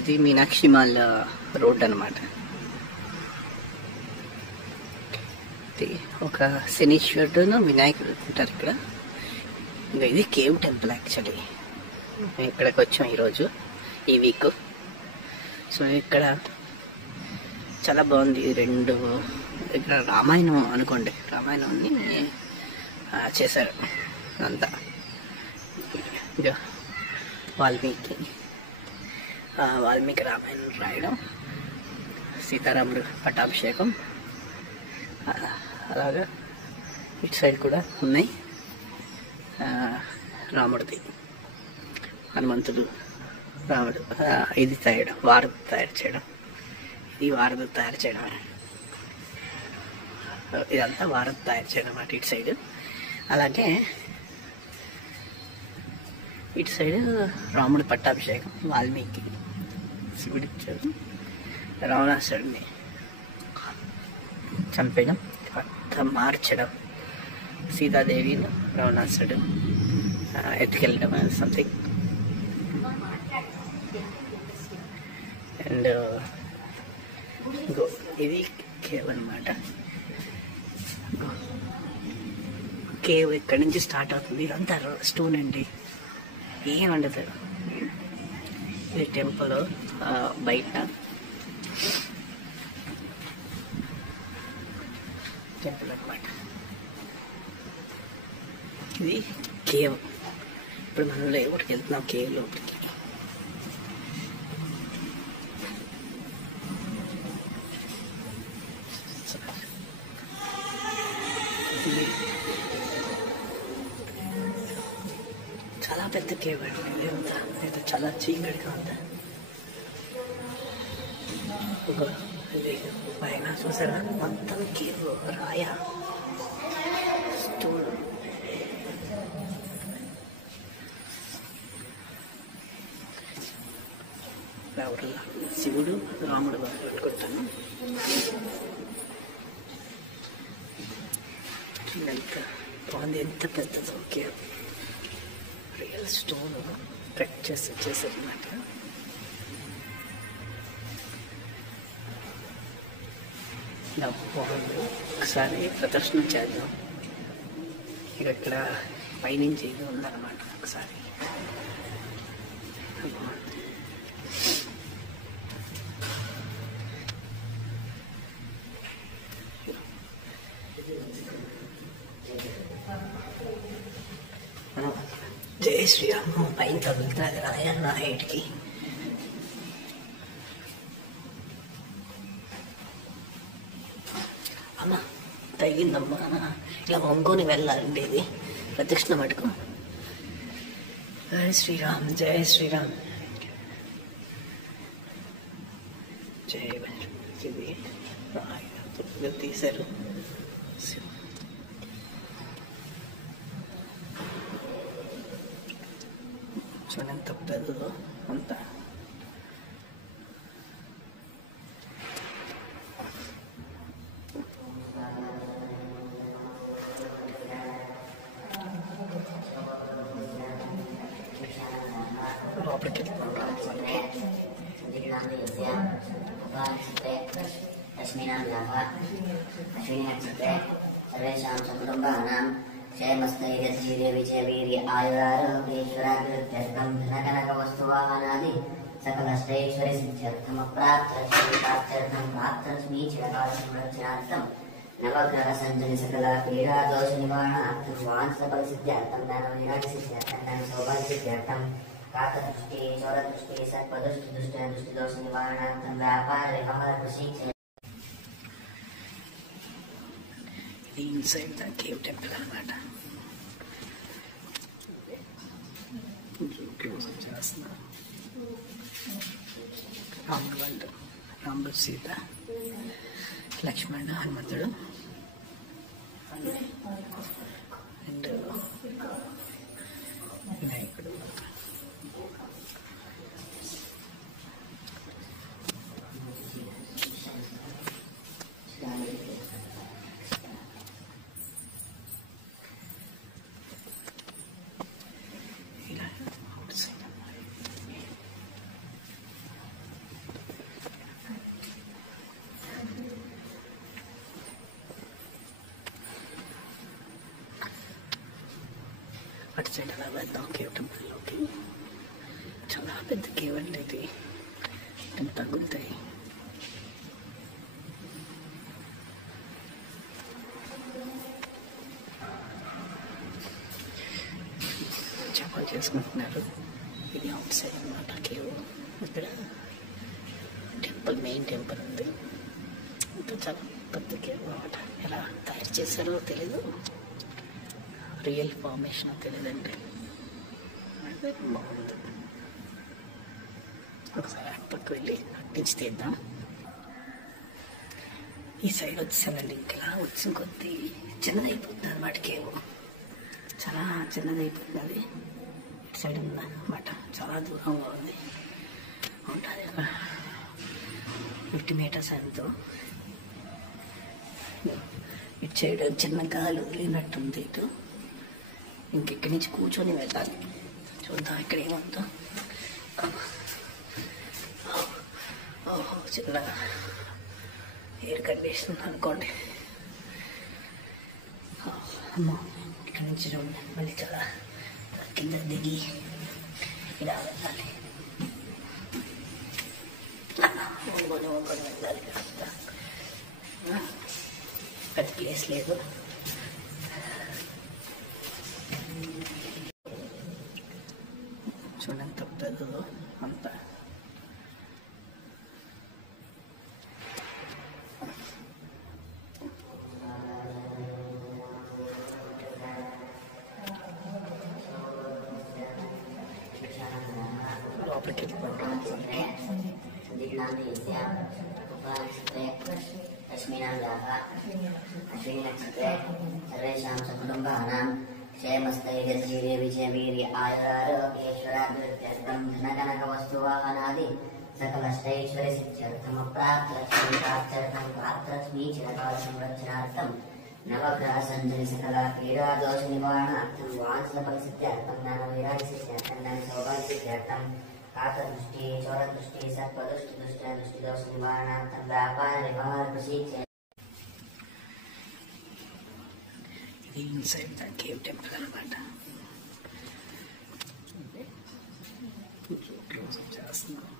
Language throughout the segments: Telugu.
ఇది మీనాక్షి మాల్ రోడ్ అనమాట. ఒక శనీశ్వరుడు వినాయకుడు ఉంటారు ఇక్కడ. ఇంకా ఇది కేవ్ టెంపుల్. యాక్చువల్లీ మేము ఇక్కడికి వచ్చాం ఈరోజు, ఈ వీక్. సో ఇక్కడ చాలా బాగుంది. ఇక్కడ రామాయణం అనుకోండి, రామాయణాన్ని చేశారు అంతా. వాల్మీకి రామాయణం రాయడం, సీతారాముడు పట్టాభిషేకం, అలాగా ఇటు సైడ్ కూడా ఉన్నాయి. రాముడిది, హనుమంతుడు, రాముడు, ఇది వారధి తయారు చేయడం, ఇది వారధి తయారు చేయడం, ఇదంతా వారధి తయారు చేయడం అన్నమాట ఇటు సైడ్. అలాగే ఇటు సైడ్ రాముడి పట్టాభిషేకం, వాల్మీకి శివుడిచ్చాడు, రావణాసురుడిని చంపేయడం, మార్చడం, సీతాదేవిని రావణాసురుడు ఎత్తుకెళ్ళడం సంథింగ్. అండ్ ఇది కేవ్ అనమాట. కేవ్ ఇక్కడి నుంచి స్టార్ట్ అవుతుంది. ఇదంతా స్టోన్ అండి, ఏం ఉండదు. ఇది టెంపుల్ బయట టెంపుల్ అనమాట. ఇది కేవ్. ఇప్పుడు మనం లోపలికి వెళ్తున్నాం, కేవ్ లోపలికి. చాలా పెద్ద కేవ్ అండి. ఇదంతా చాలా చీకటిగా ఉంది. పైన చూసారా మొత్తం కేవ్, రాయ, స్టోన్. శివుడు రాముడు పెట్టుకుంటాను. ఎంత బాగుంది, ఎంత పెద్దదో కేవ్. రియల్ స్టోన్ కట్ చేసి వచ్చేసరినమాట. బాగుంది. ఒకసారి ప్రదర్శన చేద్దాం. ఇక్కడ పైనుంచి ఇది ఉందన్నమాట. ఒకసారి జై శ్రీరామ్. పైన తగులుతుంది రాయ నా హైట్కి. అమ్మా తగ్గిందమ్మా. ఇలా వంగుని వెళ్ళాలండి. ఇది ప్రదక్షిణ మటుకు. జై శ్రీరామ్, జై శ్రీరామ్, జై. ఇది రాయ తీశారు. చూడండి ఎంత పెద్దదో అంతా. లోపలికి वीर्य आयुरारोग्येश्वराभिवृद्ध्यर्थं धनकनकवस्तुवाहनादि सकलश्रेष्ठैश्वर्य सिद्ध्यर्थम प्राप्त्यर्थं प्राप्तलक्ष्मी चिरकालसंरक्षणार्थं नवग्रह संजनि सकला पीडा दोष निवारणार्थं वाञ्छितफल सिद्ध्यर्थं दानवैराग्य सिद्ध्यर्थं धन सौभाग्य सिद्ध्यर्थं काकदृष्टि चौरदृष्टि सर्पदृष्टि दुष्टदोष निवारणार्थं व्यापार व्यवहार कृषि. inside the cave temple అనమాట. క్లోజ్ చేస్తున్నారు. రాముడు వాళ్ళు, రాముడు, సీత, లక్ష్మణ, హనుమంతుడు అండ్ వినాయకుడు. సైడ్ అలా వెళ్దాం కేవ్ టెంపుల్లోకి. చాలా పెద్ద కేవ్ అండి ఇది, ఎంత తగ్గుతాయి. చెప్పలు చేసుకుంటున్నారు. ఇది అవుట్ సైడ్ అన్నమాట కేవ్. ఇక్కడ టెంపుల్, మెయిన్ టెంపుల్ ఉంది. ఇంకా చాలా పెద్ద కేవ్ అన్నమాట. ఎలా తయారు చేశారో తెలీదు, రియల్ ఫార్మేషన్ తెలియదండి. అదే బాగుంది. ఒకసారి అటుపక్క వెళ్ళి అట్టించి తీద్దాం. ఈ సైడ్ వచ్చేసానండి. ఇంకెలా వచ్చిన కొద్దీ చిన్నదైపోతుంది అన్నమాట కేవ్. చాలా చిన్నదైపోతుంది. ఇటు సైడ్ ఉందన్నమాట, చాలా దూరంగా ఉంది. ఉంటుంది ఒక 50 meters ఎంతో. ఇటు సైడ్ చిన్న గాలి వదిలినట్టుంది. ఇటు ఇంకెక్కడి నుంచి కూర్చొని వెళ్ళాలి. చూద్దాం ఇక్కడ ఏముందో. ఓహో, చిన్న ఎయిర్ కండిషన్ అనుకోండి. అమ్మో, ఇక్కడి నుంచి చూడండి. మళ్ళీ చాలా కింద దిగి ఇలా వెళ్ళాలి. ఒంగొని వెళ్ళాలి. పెద్ద ప్లేస్ లేదు. చూడండి ఎంత పెద్దదో అంతా. లోపలికి వెళ్ళిపోయింది. अश्विनी नक्षत्रे सर्वेषां सकुटुम्बानां क्षेमस्थैर्यधैर्य विजयवीर्य आयुरारोग्येश्वराभिवृद्ध्यर्थं धनकनकवस्तुवाहनादि सकलश्चैश्वर्यसिद्ध्यर्थमप्राप्तलक्ष्मीप्राप्त्यर्थं प्राप्तलक्ष्मी चिरकालसंरक्षणार्थं नवग्रहसञ्जनि सकला पीडादोषनिवारणार्थं वाञ्छितफलसिद्ध्यर्थं ज्ञानवैराग्यसिद्ध्यर्थं ज्ञानसौभाग्यसिद्ध्यर्थं काकदृष्टि चोरदृष्टि सर्पदृष्टि दृष्टिदोषनिवारणार्थं व्यापारव्यवहारकृषि ఇన్సైడ్ ద కేవ్ టెంపుల్ అనమాట. క్లోజ్ చేస్తున్నాం.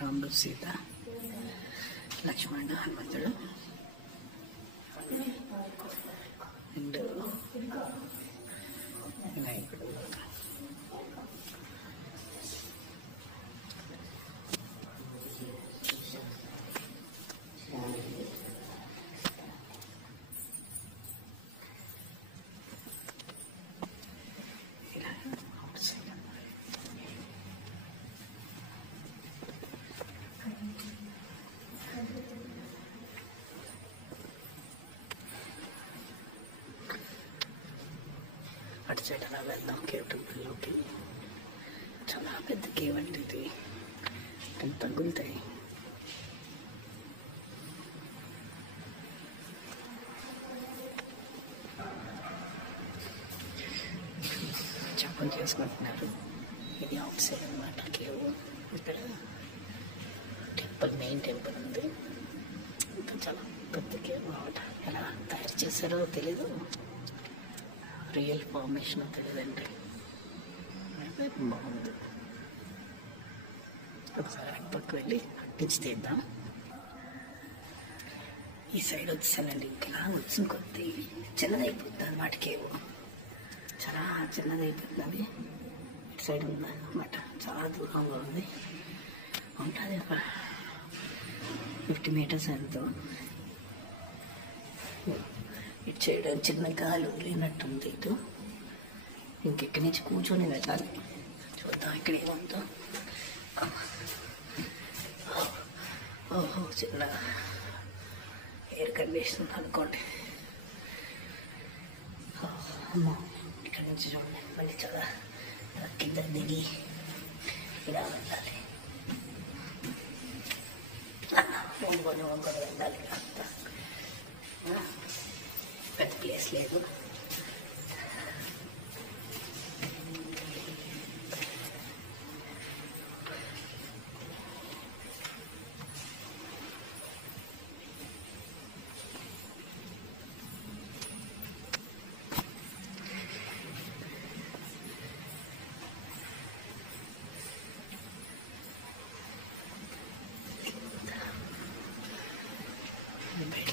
రాముడు, సీత, లక్ష్మణుడు, హనుమంతుడు అండ్ వినాయకుడు. అటు సైడ్ అలా వెళ్దాం కేవ్ టెంపుల్లోకి. చాలా పెద్ద కేవ్ అండి ఇది, ఎంత తగ్గుతాయి. చెప్పలు చేసుకుంటున్నారు. ఇది అవుట్ సైడ్ అన్నమాట కేవ్. ఇక్కడ టెంపుల్, మెయిన్ టెంపుల్ ఉంది. ఇంకా చాలా పెద్ద కేవ్ అన్నమాట. ఎలా తయారు చేశారో తెలీదు, రియల్ ఫార్మేషన్ తెలియదండి. అదే బాగుంది. ఒకసారి అటుపక్క వెళ్ళి అట్టించి తీద్దాం. ఈ సైడ్ వచ్చేసానండి. ఇంకెలా వచ్చిన కొద్దీ చిన్నదైపోతుంది అన్నమాట కేవ్. చాలా చిన్నదైపోతుంది. ఇటు సైడ్ ఉందన్నమాట, చాలా దూరంగా ఉంది. ఉంటుంది ఒక 50 meters ఎంతో. ఇటు సైడ్ చిన్న గాలి వదిలినట్టుంది. ఇటు ఇంకెక్కడి నుంచి కూర్చొని వెళ్ళాలి. చూద్దాం ఇక్కడ ఏముందో. ఓహో, చిన్న ఎయిర్ కండిషన్ అనుకోండి. అమ్మో, ఇక్కడి నుంచి చూడండి. మళ్ళీ చాలా కింద దిగి ఇలా వెళ్ళాలి. ఒంగొని వెళ్ళాలి. అంతా పెద్ద ప్లేస్ లేదు.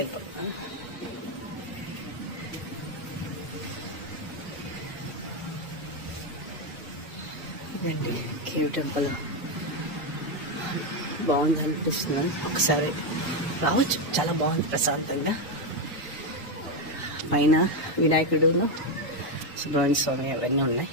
వెళ్ళిపోతాం. ఇదండి కేవ్ టెంపుల్. బాగుంది అనిపిస్తుంది. ఒకసారి రావచ్చు, చాలా బాగుంది ప్రశాంతంగా. పైన వినాయకుడును సుబ్రహ్మణ్య స్వామి అవన్నీ ఉన్నాయి.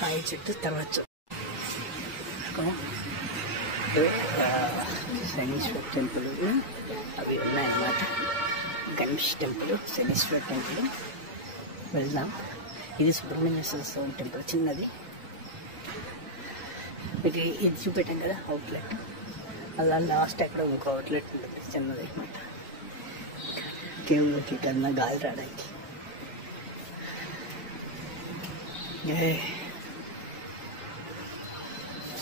రాయి చెట్టు తర్వాత శనీశ్వర టెంపుల్ అవి ఉన్నాయన్నమాట. గణేష్ టెంపుల్, శనీశ్వర టెంపుల్ వెళ్దాం. ఇది సుబ్రహ్మణ్య స్వామి టెంపుల్ చిన్నది. మీకు ఇది చూపెట్టాం కదా అవుట్లెట్, అలా లాస్ట్ అక్కడ ఇంకో అవుట్లెట్ ఉంటుంది చిన్నది అనమాట. కేవ్లోకి కన్నా గాలి రావడానికి.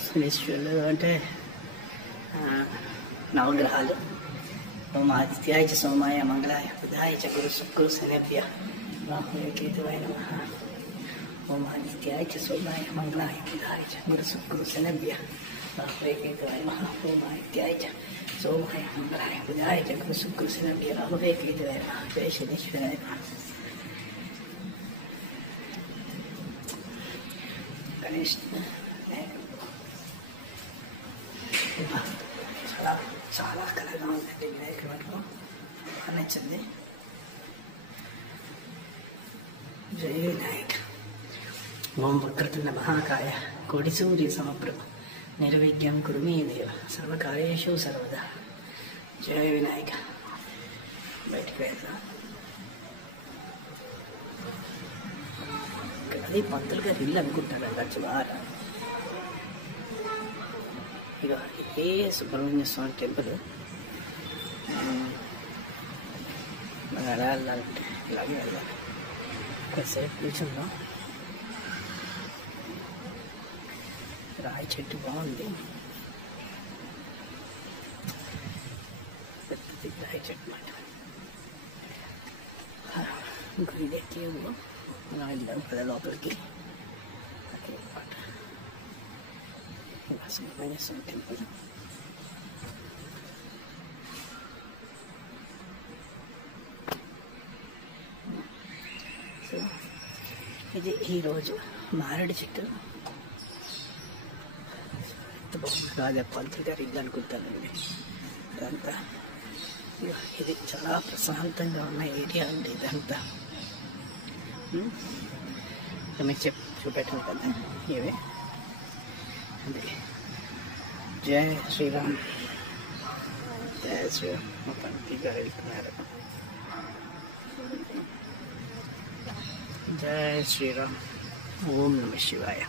శనీశ్వరుడు అంటే నవగ్రహాలు. ఓం ఆదిత్యాయ చ సోమాయ మంగళాయ బుధాయ చ గురు శుక్ర శనిభ్య రాహువే కేతువే నమః. ఓం ఆదిత్యాయ చ సోమాయ మంగళాయ బుధాయ చ గురు శుక్ర శనిభ్య రాహువే కేతువే నమః. ఓం ఆదిత్యాయ చ సోమాయ మంగళాయ బుధాయ చ గురు శుక్ర శనిభ్య రాహువే కేతువే నమః. జయ శనీశ్వరాయ నమః. గణేష్ చాలా చాలా కళగా ఉందండి. వినాయకుడి వరకు బాగా నచ్చింది. జయ వినాయక. ఓం వక్రతుండ మహాకాయ కోటి సూర్య సమప్రభ నిర్విఘ్నం కురు మే దేవ సర్వకార్యేషు సర్వదా. జయ వినాయక. బయటికి వెళ్దాం. అది పంతులు గారు ఇల్లు అనుకుంటారంట చివర. ఇక ఇదే సుబ్రహ్మణ్య స్వామి టెంపుల్. మనం ఎలా వెళ్ళాలంటే ఇలాగే వెళ్ళాలి. ఒకసేపు కూర్చుందాం. రాయి చెట్టు బాగుంది, పెద్దది రాయి చెట్టు అన్నమాట. ఇంకో ఇదే కేవ్. మనం వెళ్దాం కదా లోపలికి. అదే అన్నమాట సుబ్రహ్మణ్య స్వామి టెంపుల్. సో ఇది ఈరోజు మారేడు చెట్టు. రాజా పంతులు గారు ఇల్లు అనుకుంటానండి. ఇదంతా ఇది చాలా ప్రశాంతంగా ఉన్న ఏరియా అండి ఇదంతా. మీకు చూపెట్టాను కదా ఇవే. అదే జయ శ్రీరామ్. జయ శ్రీరామ్. మా పంతులు గారు వెళ్తున్నారు. జయ శ్రీరామ్. ఓం నమ శివాయ.